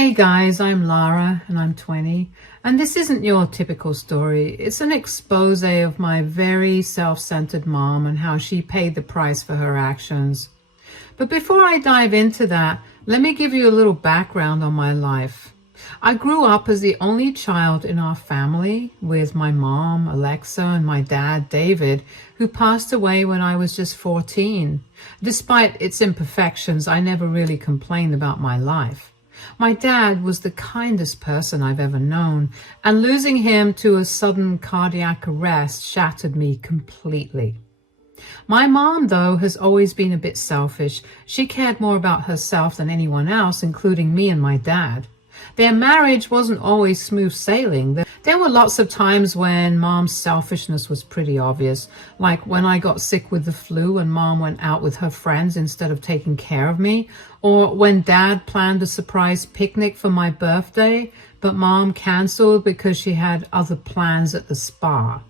Hey guys, I'm Lara and I'm 20, and this isn't your typical story. It's an expose of my very self-centered mom and how she paid the price for her actions. But before I dive into that, let me give you a little background on my life. I grew up as the only child in our family, with my mom, Alexa, and my dad, David, who passed away when I was just 14. Despite its imperfections, I never really complained about my life. My dad was the kindest person I've ever known, and losing him to a sudden cardiac arrest shattered me completely. My mom, though, has always been a bit selfish. She cared more about herself than anyone else, including me and my dad. Their marriage wasn't always smooth sailing. There were lots of times when mom's selfishness was pretty obvious, like when I got sick with the flu and mom went out with her friends instead of taking care of me, or when dad planned a surprise picnic for my birthday, but mom canceled because she had other plans at the spa.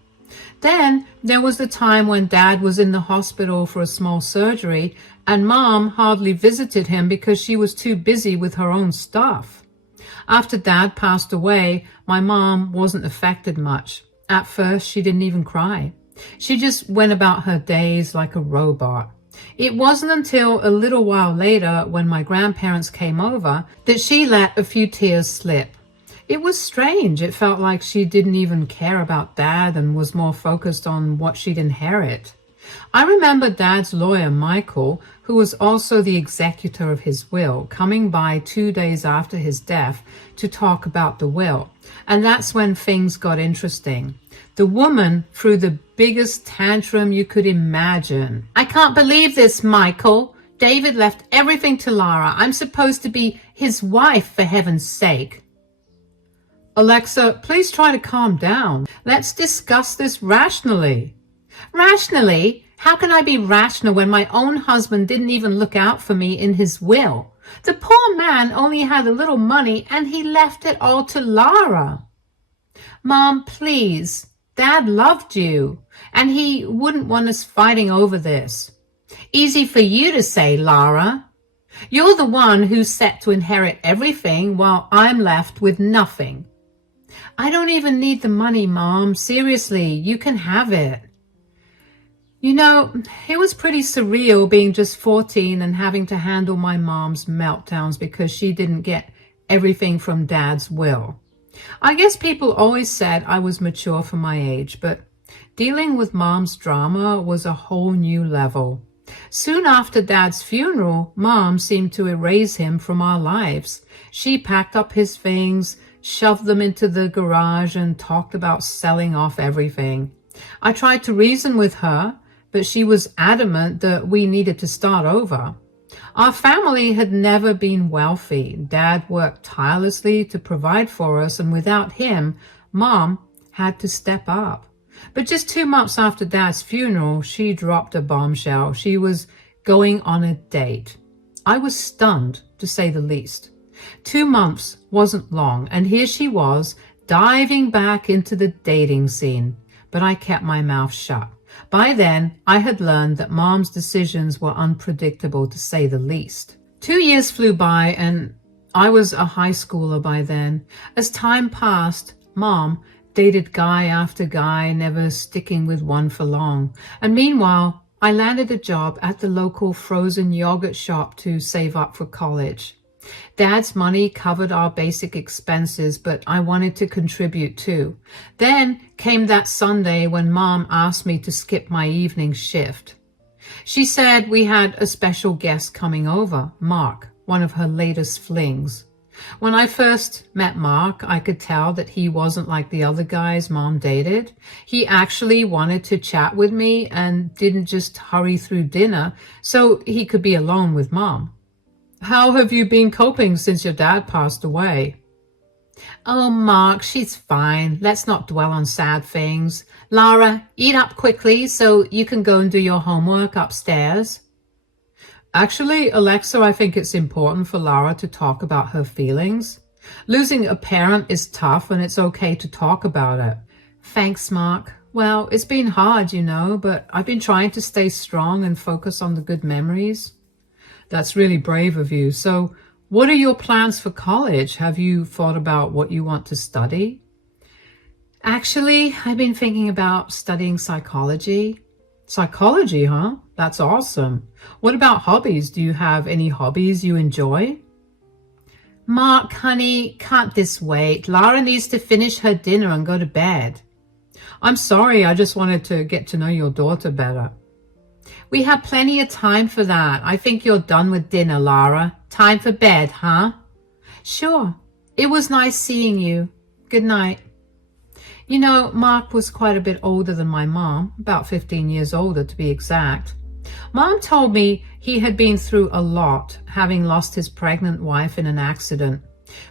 Then there was the time when dad was in the hospital for a small surgery and mom hardly visited him because she was too busy with her own stuff. After dad passed away, my mom wasn't affected much. At first, she didn't even cry. She just went about her days like a robot. It wasn't until a little while later, when my grandparents came over, that she let a few tears slip. It was strange. It felt like she didn't even care about dad and was more focused on what she'd inherit. I remember dad's lawyer, Michael, who was also the executor of his will, coming by 2 days after his death to talk about the will. And that's when things got interesting. The woman threw the biggest tantrum you could imagine. "I can't believe this, Michael. David left everything to Lara. I'm supposed to be his wife, for heaven's sake." "Alexa, please try to calm down. Let's discuss this rationally." "Rationally? How can I be rational when my own husband didn't even look out for me in his will? The poor man only had a little money and he left it all to Lara." "Mom, please. Dad loved you and he wouldn't want us fighting over this." "Easy for you to say, Lara. You're the one who's set to inherit everything while I'm left with nothing." "I don't even need the money, Mom. Seriously, you can have it." You know, it was pretty surreal being just 14 and having to handle my mom's meltdowns because she didn't get everything from Dad's will. I guess people always said I was mature for my age, but dealing with Mom's drama was a whole new level. Soon after Dad's funeral, Mom seemed to erase him from our lives. She packed up his things, shoved them into the garage, and talked about selling off everything. I tried to reason with her, but she was adamant that we needed to start over. Our family had never been wealthy. Dad worked tirelessly to provide for us, and without him, Mom had to step up. But just 2 months after Dad's funeral, she dropped a bombshell. She was going on a date. I was stunned, to say the least. 2 months wasn't long, and here she was, diving back into the dating scene. But I kept my mouth shut. By then, I had learned that Mom's decisions were unpredictable, to say the least. 2 years flew by, and I was a high schooler by then. As time passed, Mom dated guy after guy, never sticking with one for long. And meanwhile, I landed a job at the local frozen yogurt shop to save up for college. Dad's money covered our basic expenses, but I wanted to contribute too. Then came that Sunday when Mom asked me to skip my evening shift. She said we had a special guest coming over, Mark, one of her latest flings. When I first met Mark, I could tell that he wasn't like the other guys Mom dated. He actually wanted to chat with me and didn't just hurry through dinner so he could be alone with Mom. "How have you been coping since your dad passed away?" "Oh, Mark, she's fine. Let's not dwell on sad things. Lara, eat up quickly so you can go and do your homework upstairs." Actually, Alexa, I think it's important for Lara to talk about her feelings. Losing a parent is tough, and it's okay to talk about it. "Thanks, Mark. Well, it's been hard, you know, but I've been trying to stay strong and focus on the good memories." "That's really brave of you. So What are your plans for college? Have you thought about what you want to study? Actually, I've been thinking about studying psychology. Psychology, huh? That's awesome. What about hobbies? Do you have any hobbies you enjoy? Mark, honey, can't this wait? Lara needs to finish her dinner and go to bed. I'm sorry, I just wanted to get to know your daughter better. We have plenty of time for that. I think you're done with dinner, Lara. Time for bed, huh? Sure. It was nice seeing you. Good night. You know, Mark was quite a bit older than my mom, about 15 years older to be exact. Mom told me he had been through a lot, having lost his pregnant wife in an accident.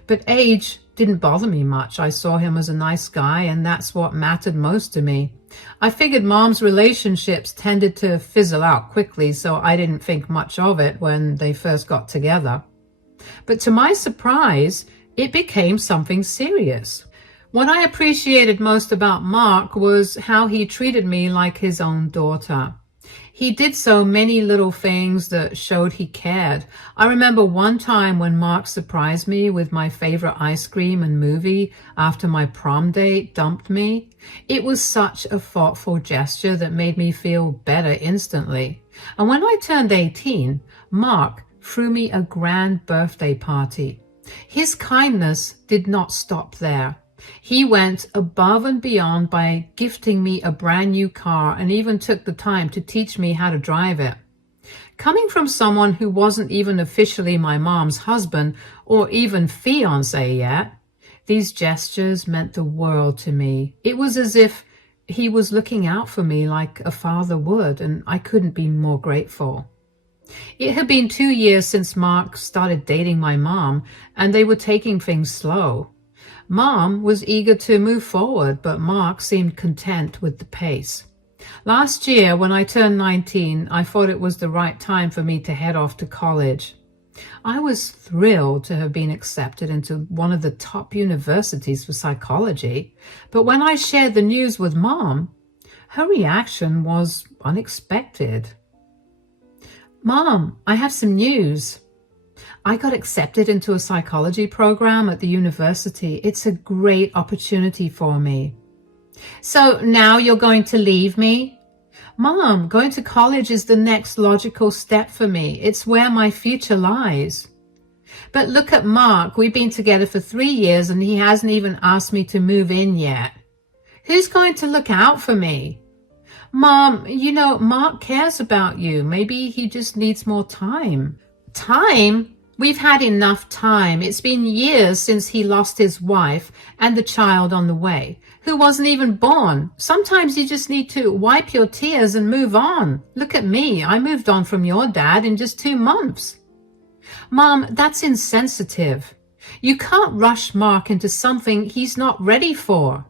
But age didn't bother me much. I saw him as a nice guy, and that's what mattered most to me. I figured Mom's relationships tended to fizzle out quickly, so I didn't think much of it when they first got together. But to my surprise, it became something serious. What I appreciated most about Mark was how he treated me like his own daughter. He did so many little things that showed he cared. I remember one time when Mark surprised me with my favorite ice cream and movie after my prom date dumped me. It was such a thoughtful gesture that made me feel better instantly. And when I turned 18, Mark threw me a grand birthday party. His kindness did not stop there. He went above and beyond by gifting me a brand new car and even took the time to teach me how to drive it. Coming from someone who wasn't even officially my mom's husband or even fiancé yet, these gestures meant the world to me. It was as if he was looking out for me like a father would, and I couldn't be more grateful. It had been 2 years since Mark started dating my mom, and they were taking things slow. Mom was eager to move forward, but Mark seemed content with the pace. Last year, when I turned 19, I thought it was the right time for me to head off to college. I was thrilled to have been accepted into one of the top universities for psychology, but when I shared the news with Mom, her reaction was unexpected. Mom, I have some news. I got accepted into a psychology program at the university. It's a great opportunity for me. So now you're going to leave me? Mom, going to college is the next logical step for me. It's where my future lies. But look at Mark. We've been together for 3 years and he hasn't even asked me to move in yet. Who's going to look out for me? Mom, you know, Mark cares about you. Maybe he just needs more time. Time? We've had enough time. It's been years since he lost his wife and the child on the way, who wasn't even born. Sometimes you just need to wipe your tears and move on. Look at me. I moved on from your dad in just 2 months. Mom, that's insensitive. You can't rush Mark into something he's not ready for.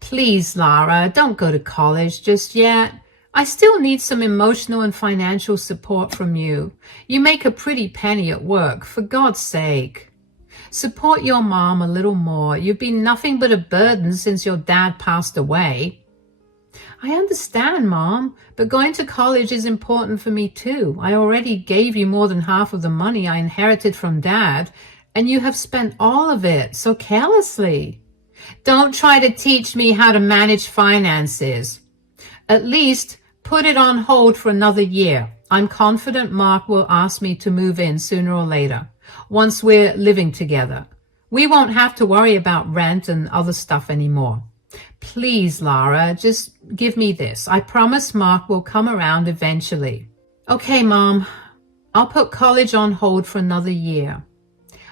Please, Lara, don't go to college just yet. I still need some emotional and financial support from you. You make a pretty penny at work, for God's sake. Support your mom a little more. You've been nothing but a burden since your dad passed away. I understand, Mom, but going to college is important for me too. I already gave you more than half of the money I inherited from Dad, and you have spent all of it so carelessly. Don't try to teach me how to manage finances. At least put it on hold for another year. I'm confident Mark will ask me to move in sooner or later, once we're living together. We won't have to worry about rent and other stuff anymore. Please, Lara, just give me this. I promise Mark will come around eventually. Okay, Mom, I'll put college on hold for another year.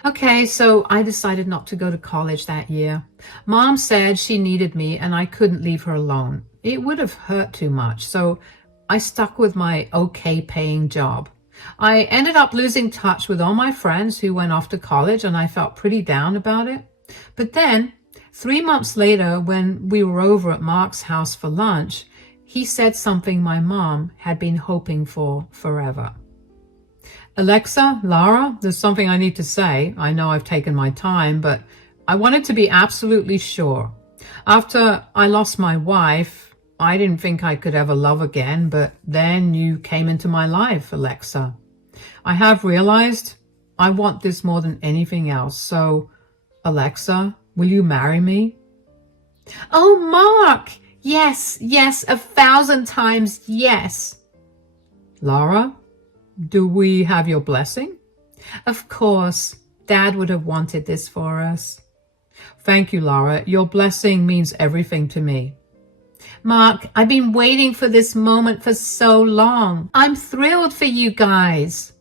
Okay, so I decided not to go to college that year. Mom said she needed me and I couldn't leave her alone. It would have hurt too much, so I stuck with my okay paying job. I ended up losing touch with all my friends who went off to college, and I felt pretty down about it. But then, 3 months later, when we were over at Mark's house for lunch, he said something my mom had been hoping for forever. Alexa, Lara, there's something I need to say. I know I've taken my time, but I wanted to be absolutely sure. After I lost my wife, I didn't think I could ever love again, but then you came into my life, Alexa. I have realized I want this more than anything else. So, Alexa, will you marry me? Oh, Mark! Yes, yes, 1,000 times yes. Lara, do we have your blessing? Of course. Dad would have wanted this for us. Thank you, Lara. Your blessing means everything to me. Mark, I've been waiting for this moment for so long. I'm thrilled for you guys.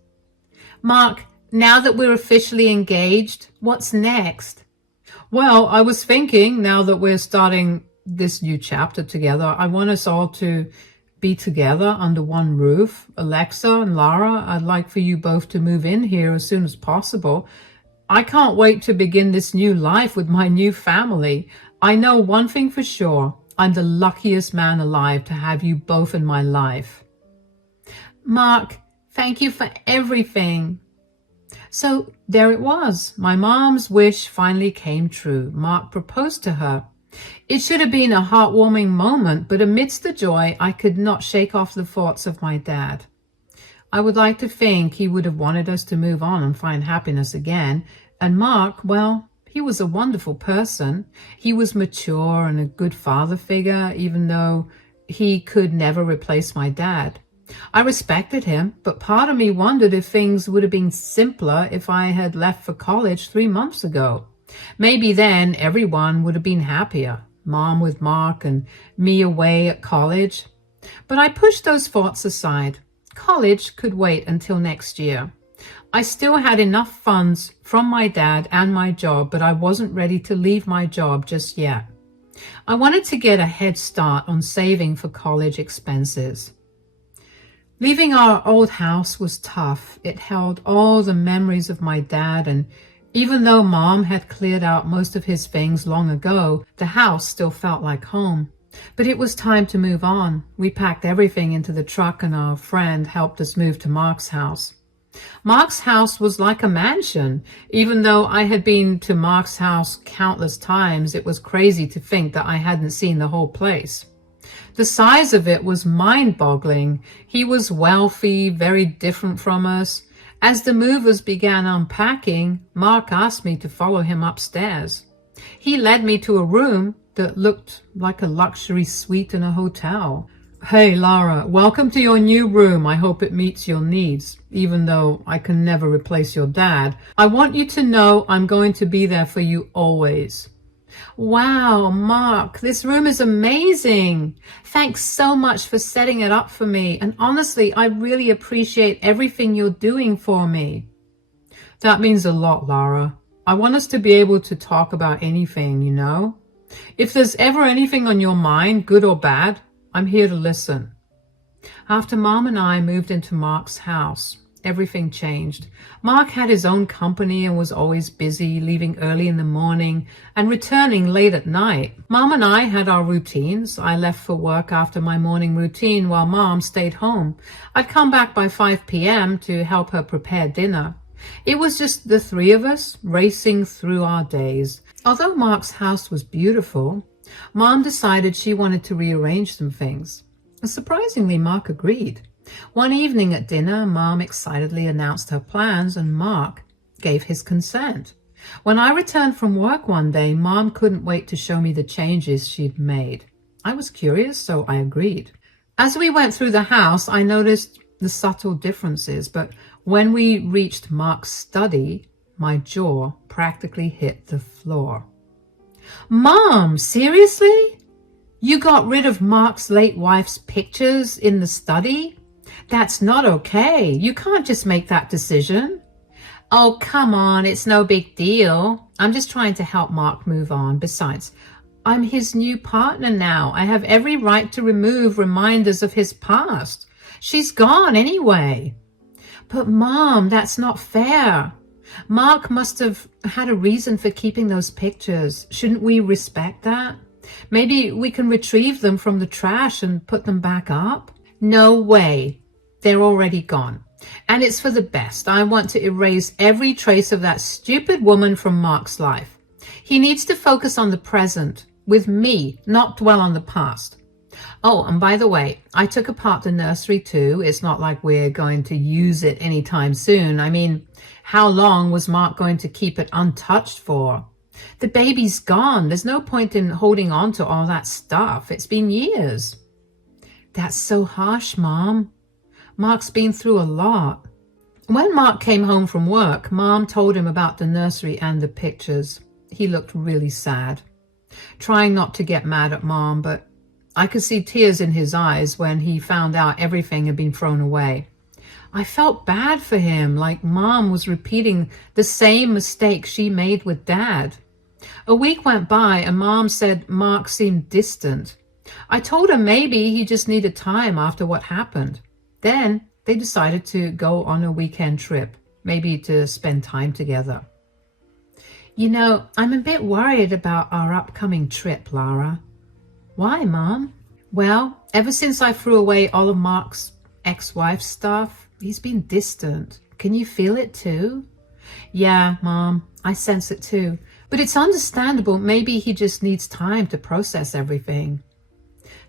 Mark, now that we're officially engaged, what's next? Well, I was thinking, now that we're starting this new chapter together, I want us all to be together under one roof. Alexa and Lara, I'd like for you both to move in here as soon as possible. I can't wait to begin this new life with my new family. I know one thing for sure. I'm the luckiest man alive to have you both in my life. Mark, thank you for everything. So there it was. My mom's wish finally came true. Mark proposed to her. It should have been a heartwarming moment, but amidst the joy, I could not shake off the thoughts of my dad. I would like to think he would have wanted us to move on and find happiness again. And Mark, well, he was a wonderful person. He was mature and a good father figure, even though he could never replace my dad. I respected him, but part of me wondered if things would have been simpler if I had left for college 3 months ago. Maybe then everyone would have been happier, Mom with Mark and me away at college. But I pushed those thoughts aside. College could wait until next year. I still had enough funds from my dad and my job, but I wasn't ready to leave my job just yet. I wanted to get a head start on saving for college expenses. Leaving our old house was tough. It held all the memories of my dad, and even though Mom had cleared out most of his things long ago, the house still felt like home. But it was time to move on. We packed everything into the truck and our friend helped us move to Mark's house. Mark's house was like a mansion. Even though I had been to Mark's house countless times, it was crazy to think that I hadn't seen the whole place. The size of it was mind-boggling. He was wealthy, very different from us. As the movers began unpacking, Mark asked me to follow him upstairs. He led me to a room that looked like a luxury suite in a hotel. Hey, Lara, welcome to your new room. I hope it meets your needs. Even though I can never replace your dad, I want you to know I'm going to be there for you always. Wow, Mark, this room is amazing. Thanks so much for setting it up for me. And honestly, I really appreciate everything you're doing for me. That means a lot, Lara. I want us to be able to talk about anything, you know? If there's ever anything on your mind, good or bad, I'm here to listen. After Mom and I moved into Mark's house, everything changed. Mark had his own company and was always busy, leaving early in the morning and returning late at night. Mom and I had our routines. I left for work after my morning routine while Mom stayed home. I'd come back by 5 p.m. to help her prepare dinner. It was just the three of us racing through our days. Although Mark's house was beautiful, Mom decided she wanted to rearrange some things. And surprisingly, Mark agreed. One evening at dinner, Mom excitedly announced her plans and Mark gave his consent. When I returned from work one day, Mom couldn't wait to show me the changes she'd made. I was curious, so I agreed. As we went through the house, I noticed the subtle differences, but when we reached Mark's study, my jaw practically hit the floor. Mom, seriously? You got rid of Mark's late wife's pictures in the study? That's not okay. You can't just make that decision. Oh, come on. It's no big deal. I'm just trying to help Mark move on. Besides, I'm his new partner now. I have every right to remove reminders of his past. She's gone anyway. But Mom, that's not fair. Mark must have had a reason for keeping those pictures. Shouldn't we respect that? Maybe we can retrieve them from the trash and put them back up? No way. They're already gone. And it's for the best. I want to erase every trace of that stupid woman from Mark's life. He needs to focus on the present with me, not dwell on the past. Oh, and by the way, I took apart the nursery too. It's not like we're going to use it anytime soon. I mean, How long was Mark going to keep it untouched for? The baby's gone. There's no point in holding on to all that stuff. It's been years. That's so harsh, Mom. Mark's been through a lot. When Mark came home from work, Mom told him about the nursery and the pictures. He looked really sad, trying not to get mad at Mom, but I could see tears in his eyes when he found out everything had been thrown away. I felt bad for him, like Mom was repeating the same mistake she made with Dad. A week went by and Mom said Mark seemed distant. I told her maybe he just needed time after what happened. Then they decided to go on a weekend trip, maybe to spend time together. You know, I'm a bit worried about our upcoming trip, Lara. Why, Mom? Well, ever since I threw away all of Mark's ex-wife's stuff, he's been distant. Can you feel it too? Yeah, Mom, I sense it too. But it's understandable. Maybe he just needs time to process everything.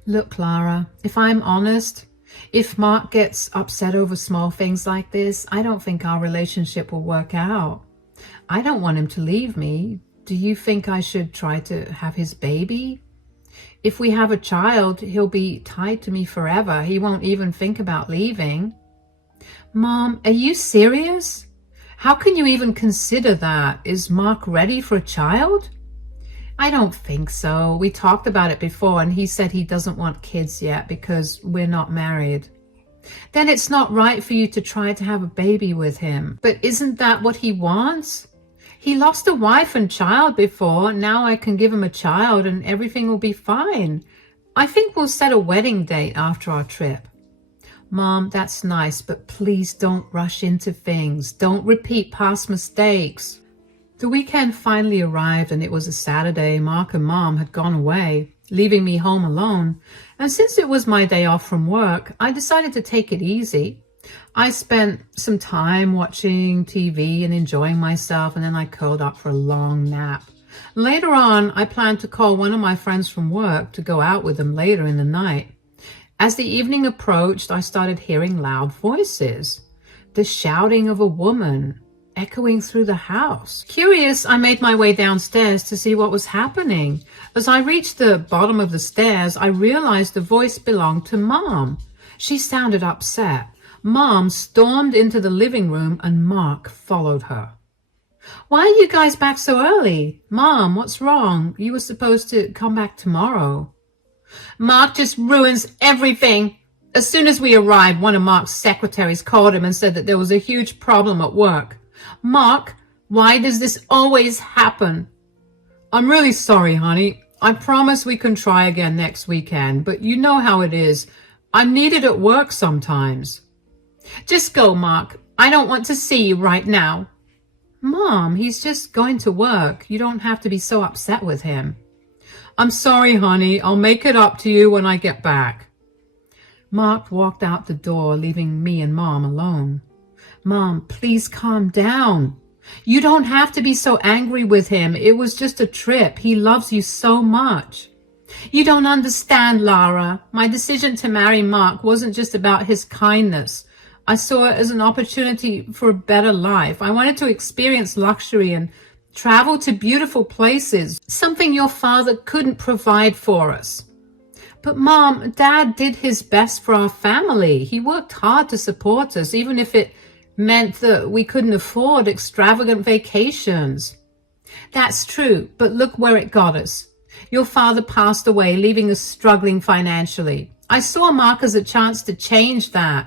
Look, Lara, if I'm honest, if Mark gets upset over small things like this, I don't think our relationship will work out. I don't want him to leave me. Do you think I should try to have his baby? If we have a child, he'll be tied to me forever. He won't even think about leaving. Mom, are you serious? How can you even consider that? Is Mark ready for a child? I don't think so. We talked about it before and he said he doesn't want kids yet because we're not married. Then it's not right for you to try to have a baby with him. But isn't that what he wants? He lost a wife and child before. Now I can give him a child and everything will be fine. I think we'll set a wedding date after our trip. Mom, that's nice, but please don't rush into things. Don't repeat past mistakes. The weekend finally arrived and it was a Saturday. Mark and Mom had gone away, leaving me home alone. And since it was my day off from work, I decided to take it easy. I spent some time watching TV and enjoying myself, and then I curled up for a long nap. Later on, I planned to call one of my friends from work to go out with them later in the night. As the evening approached, I started hearing loud voices, the shouting of a woman echoing through the house. Curious, I made my way downstairs to see what was happening. As I reached the bottom of the stairs, I realized the voice belonged to Mom. She sounded upset. Mom stormed into the living room and Mark followed her. Why are you guys back so early? Mom, what's wrong? You were supposed to come back tomorrow. Mark just ruins everything. As soon as we arrived, one of Mark's secretaries called him and said that there was a huge problem at work. Mark, why does this always happen? I'm really sorry, honey. I promise we can try again next weekend, but you know how it is. I'm needed at work sometimes. Just go, Mark. I don't want to see you right now. Mom, he's just going to work. You don't have to be so upset with him. I'm sorry, honey. I'll make it up to you when I get back. Mark walked out the door, leaving me and Mom alone. Mom, please calm down. You don't have to be so angry with him. It was just a trip. He loves you so much. You don't understand, Lara. My decision to marry Mark wasn't just about his kindness. I saw it as an opportunity for a better life. I wanted to experience luxury and travel to beautiful places, something your father couldn't provide for us. But Mom, Dad did his best for our family. He worked hard to support us, even if it meant that we couldn't afford extravagant vacations. That's true, but look where it got us. Your father passed away, leaving us struggling financially. I saw Mark as a chance to change that.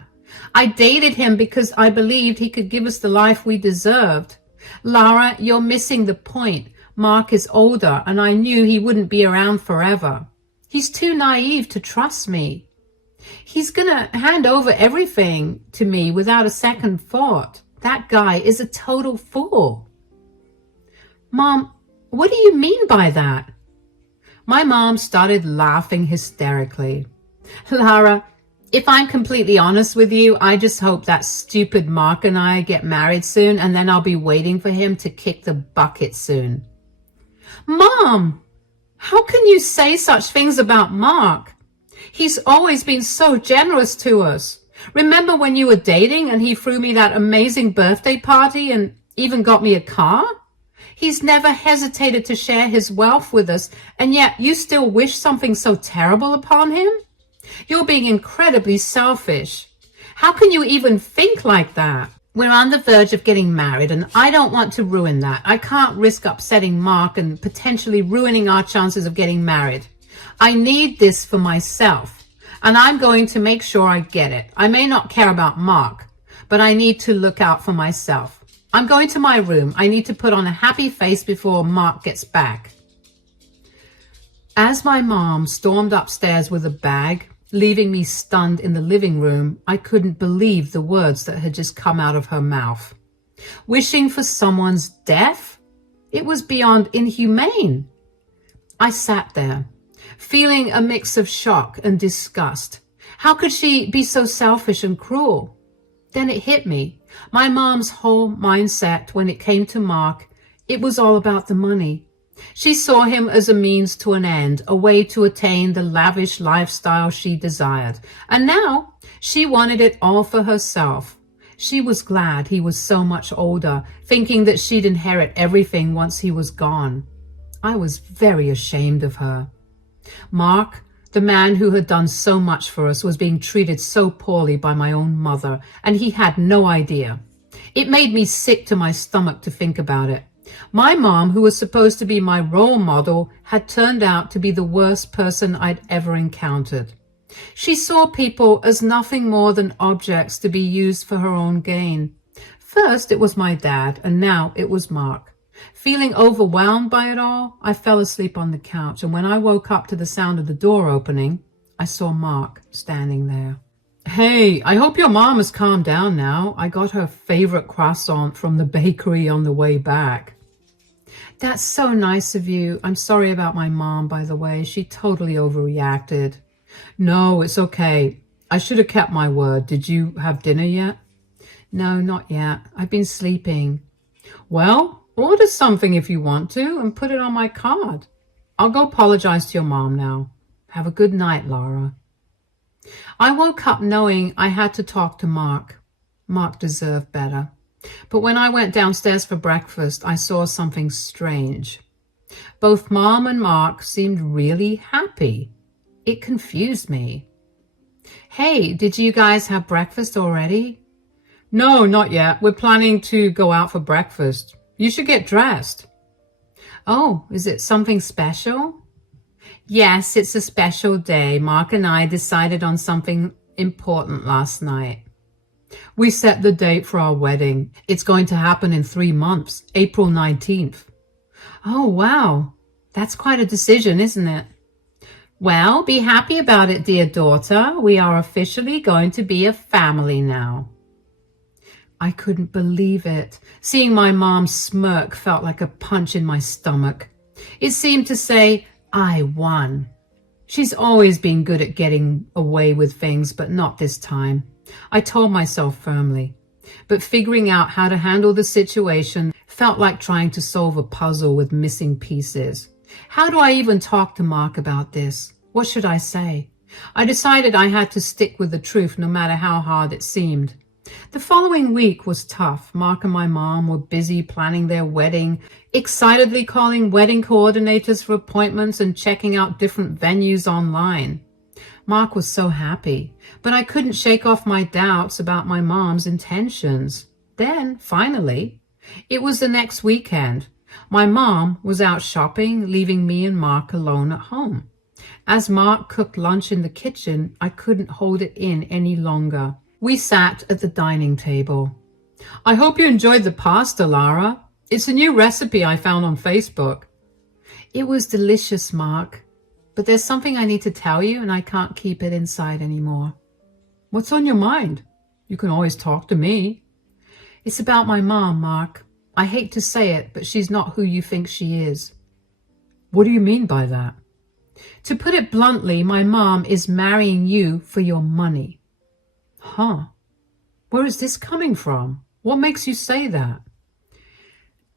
I dated him because I believed he could give us the life we deserved. Lara, you're missing the point. Mark is older, and I knew he wouldn't be around forever. He's too naive to trust me. He's gonna hand over everything to me without a second thought. That guy is a total fool. Mom, what do you mean by that? My mom started laughing hysterically. Lara, if I'm completely honest with you, I just hope that stupid Mark and I get married soon, and then I'll be waiting for him to kick the bucket soon. Mom, how can you say such things about Mark? He's always been so generous to us. Remember when you were dating and he threw me that amazing birthday party and even got me a car. He's never hesitated to share his wealth with us, and yet you still wish something so terrible upon him? You're being incredibly selfish. How can you even think like that? We're on the verge of getting married, and I don't want to ruin that. I can't risk upsetting Mark and potentially ruining our chances of getting married. I need this for myself, and I'm going to make sure I get it. I may not care about Mark, but I need to look out for myself. I'm going to my room. I need to put on a happy face before Mark gets back. As my mom stormed upstairs with a bag, leaving me stunned in the living room, I couldn't believe the words that had just come out of her mouth. Wishing for someone's death? It was beyond inhumane. I sat there, feeling a mix of shock and disgust. How could she be so selfish and cruel? Then it hit me. My mom's whole mindset when it came to Mark, it was all about the money. She saw him as a means to an end, a way to attain the lavish lifestyle she desired. And now she wanted it all for herself. She was glad he was so much older, thinking that she'd inherit everything once he was gone. I was very ashamed of her. Mark, the man who had done so much for us, was being treated so poorly by my own mother, and he had no idea. It made me sick to my stomach to think about it. My mom, who was supposed to be my role model, had turned out to be the worst person I'd ever encountered. She saw people as nothing more than objects to be used for her own gain. First it was my dad, and now it was Mark. Feeling overwhelmed by it all, I fell asleep on the couch, and when I woke up to the sound of the door opening, I saw Mark standing there. Hey, I hope your mom has calmed down now. I got her favorite croissant from the bakery on the way back. That's so nice of you. I'm sorry about my mom, by the way. She totally overreacted. No, it's okay. I should have kept my word. Did you have dinner yet? No, not yet. I've been sleeping. Well, order something if you want to and put it on my card. I'll go apologize to your mom now. Have a good night, Lara. I woke up knowing I had to talk to Mark. Mark deserved better. But when I went downstairs for breakfast, I saw something strange. Both Mom and Mark seemed really happy. It confused me. Hey, did you guys have breakfast already? No, not yet. We're planning to go out for breakfast. You should get dressed. Oh, is it something special? Yes, it's a special day. Mark and I decided on something important last night. We set the date for our wedding. It's going to happen in 3 months, April 19th. Oh, wow. That's quite a decision, isn't it? Well, be happy about it, dear daughter. We are officially going to be a family now. I couldn't believe it. Seeing my mom smirk felt like a punch in my stomach. It seemed to say, I won. She's always been good at getting away with things, but not this time. I told myself firmly. But figuring out how to handle the situation felt like trying to solve a puzzle with missing pieces. How do I even talk to Mark about this? What should I say? I decided I had to stick with the truth no matter how hard it seemed. The following week was tough. Mark and my mom were busy planning their wedding, excitedly calling wedding coordinators for appointments and checking out different venues online. Mark was so happy, but I couldn't shake off my doubts about my mom's intentions. Then, finally, it was the next weekend. My mom was out shopping, leaving me and Mark alone at home. As Mark cooked lunch in the kitchen, I couldn't hold it in any longer. We sat at the dining table. I hope you enjoyed the pasta, Lara. It's a new recipe I found on Facebook. It was delicious, Mark. But there's something I need to tell you, and I can't keep it inside anymore. What's on your mind? You can always talk to me. It's about my mom, Mark. I hate to say it, but she's not who you think she is. What do you mean by that? To put it bluntly, my mom is marrying you for your money. Huh? Where is this coming from? What makes you say that?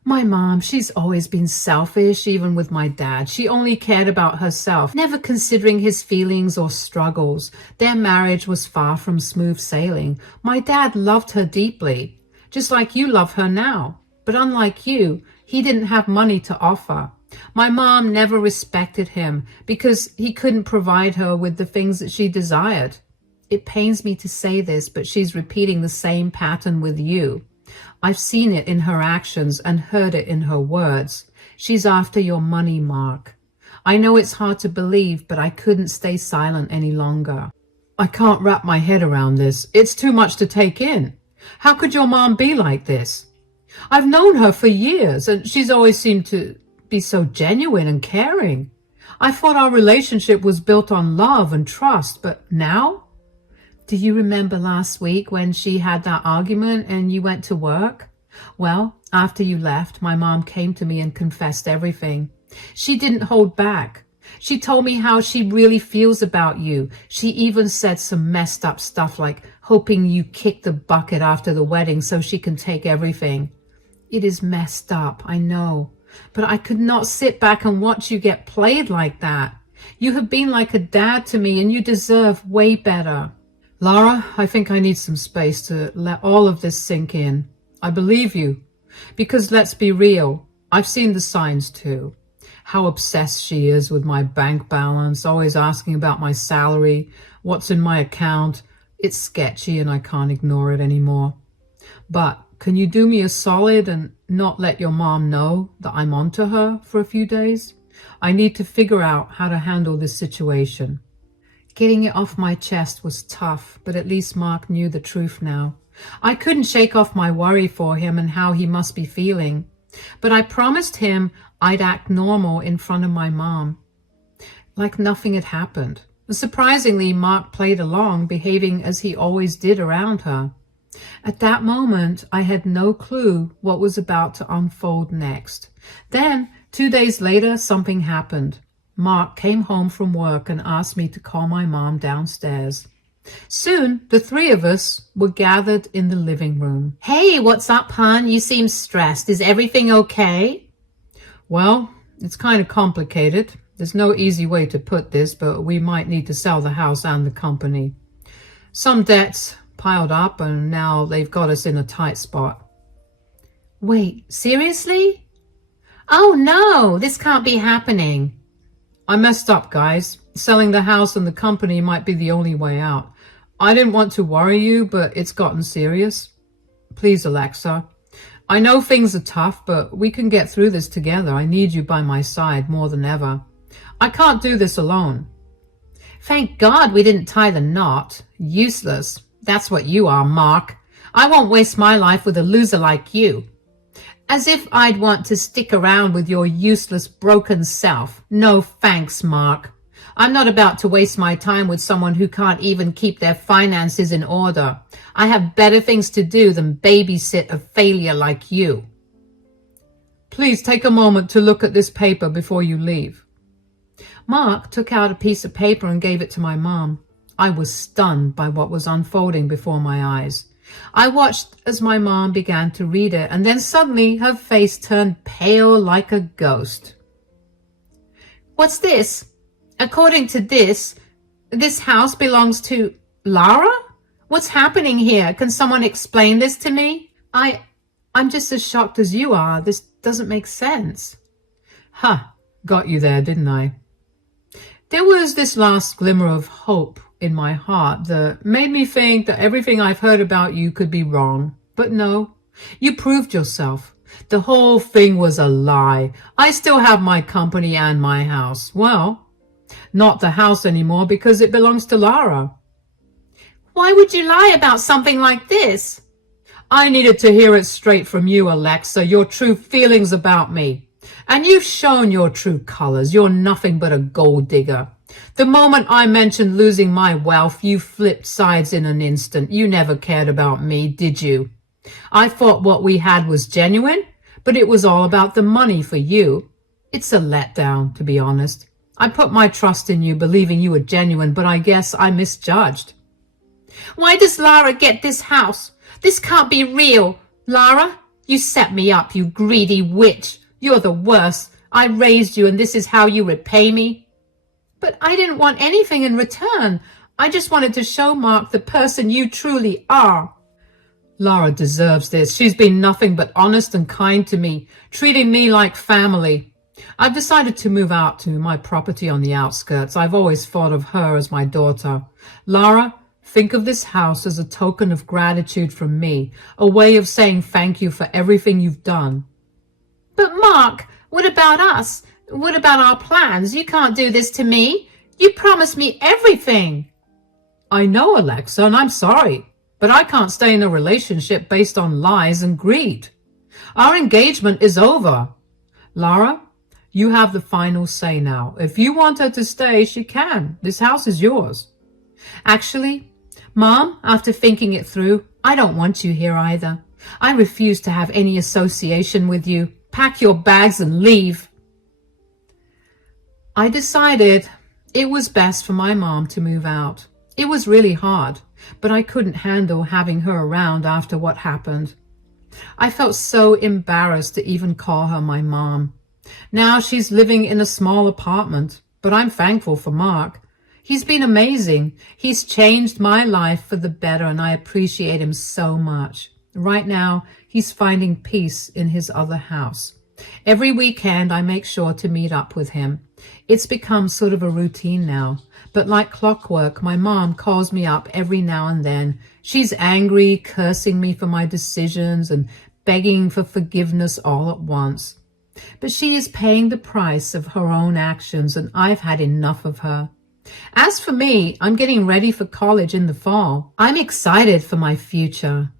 My mom, she's always been selfish, even with my dad. She only cared about herself, never considering his feelings or struggles. Their marriage was far from smooth sailing. My dad loved her deeply, just like you love her now. But unlike you, he didn't have money to offer. My mom never respected him because he couldn't provide her with the things that she desired. It pains me to say this, but she's repeating the same pattern with you. I've seen it in her actions and heard it in her words. She's after your money, Mark. I know it's hard to believe, but I couldn't stay silent any longer. I can't wrap my head around this. It's too much to take in. How could your mom be like this? I've known her for years, and she's always seemed to be so genuine and caring. I thought our relationship was built on love and trust, but now? Do you remember last week when she had that argument and you went to work? Well, after you left, my mom came to me and confessed everything. She didn't hold back. She told me how she really feels about you. She even said some messed up stuff like hoping you kick the bucket after the wedding so she can take everything. It is messed up, I know, but I could not sit back and watch you get played like that. You have been like a dad to me and you deserve way better. Lara, I think I need some space to let all of this sink in. I believe you, because let's be real, I've seen the signs too. How obsessed she is with my bank balance, always asking about my salary, what's in my account. It's sketchy and I can't ignore it anymore. But can you do me a solid and not let your mom know that I'm onto her for a few days? I need to figure out how to handle this situation. Getting it off my chest was tough, but at least Mark knew the truth now. I couldn't shake off my worry for him and how he must be feeling. But I promised him I'd act normal in front of my mom, like nothing had happened. Surprisingly, Mark played along, behaving as he always did around her. At that moment, I had no clue what was about to unfold next. Then, 2 days later, something happened. Mark came home from work and asked me to call my mom downstairs. Soon, the three of us were gathered in the living room. Hey, what's up, hon? You seem stressed. Is everything okay? Well, it's kind of complicated. There's no easy way to put this, but we might need to sell the house and the company. Some debts piled up, and now they've got us in a tight spot. Wait, seriously? Oh no, this can't be happening. I messed up, guys. Selling the house and the company might be the only way out. I didn't want to worry you, but it's gotten serious. Please, Alexa. I know things are tough, but we can get through this together. I need you by my side more than ever. I can't do this alone. Thank God we didn't tie the knot. Useless. That's what you are, Mark. I won't waste my life with a loser like you. As if I'd want to stick around with your useless, broken self. No thanks, Mark. I'm not about to waste my time with someone who can't even keep their finances in order. I have better things to do than babysit a failure like you. Please take a moment to look at this paper before you leave. Mark took out a piece of paper and gave it to my mom. I was stunned by what was unfolding before my eyes. I watched as my mom began to read it, and then suddenly her face turned pale like a ghost. What's this? According to this house belongs to Lara? What's happening here? Can someone explain this to me? I'm just as shocked as you are. This doesn't make sense. Got you there, didn't I? There was this last glimmer of hope in my heart that made me think that everything I've heard about you could be wrong. But no, you proved yourself. The whole thing was a lie. I still have my company and my house. Well, not the house anymore because it belongs to Lara. Why would you lie about something like this? I needed to hear it straight from you, Alexa, your true feelings about me. And you've shown your true colors. You're nothing but a gold digger. The moment I mentioned losing my wealth, you flipped sides in an instant. You never cared about me, did you? I thought what we had was genuine, but it was all about the money for you. It's a letdown, to be honest. I put my trust in you, believing you were genuine, but I guess I misjudged. Why does Lara get this house? This can't be real. Lara, you set me up, you greedy witch. You're the worst. I raised you, and this is how you repay me? But I didn't want anything in return. I just wanted to show Mark the person you truly are. Lara deserves this. She's been nothing but honest and kind to me, treating me like family. I've decided to move out to my property on the outskirts. I've always thought of her as my daughter. Lara, think of this house as a token of gratitude from me, a way of saying thank you for everything you've done. But Mark, what about us? What about our plans? You can't do this to me. You promised me everything. I know, Alexa, and I'm sorry, but I can't stay in a relationship based on lies and greed. Our engagement is over. Lara, you have the final say now. If you want her to stay, she can. This house is yours. Actually, Mom, after thinking it through, I don't want you here either. I refuse to have any association with you. Pack your bags and leave. I decided it was best for my mom to move out. It was really hard, but I couldn't handle having her around after what happened. I felt so embarrassed to even call her my mom. Now she's living in a small apartment, but I'm thankful for Mark. He's been amazing. He's changed my life for the better, and I appreciate him so much. Right now, he's finding peace in his other house. Every weekend, I make sure to meet up with him. It's become sort of a routine now, but like clockwork, my mom calls me up every now and then. She's angry, cursing me for my decisions and begging for forgiveness all at once. But she is paying the price of her own actions, and I've had enough of her. As for me, I'm getting ready for college in the fall. I'm excited for my future.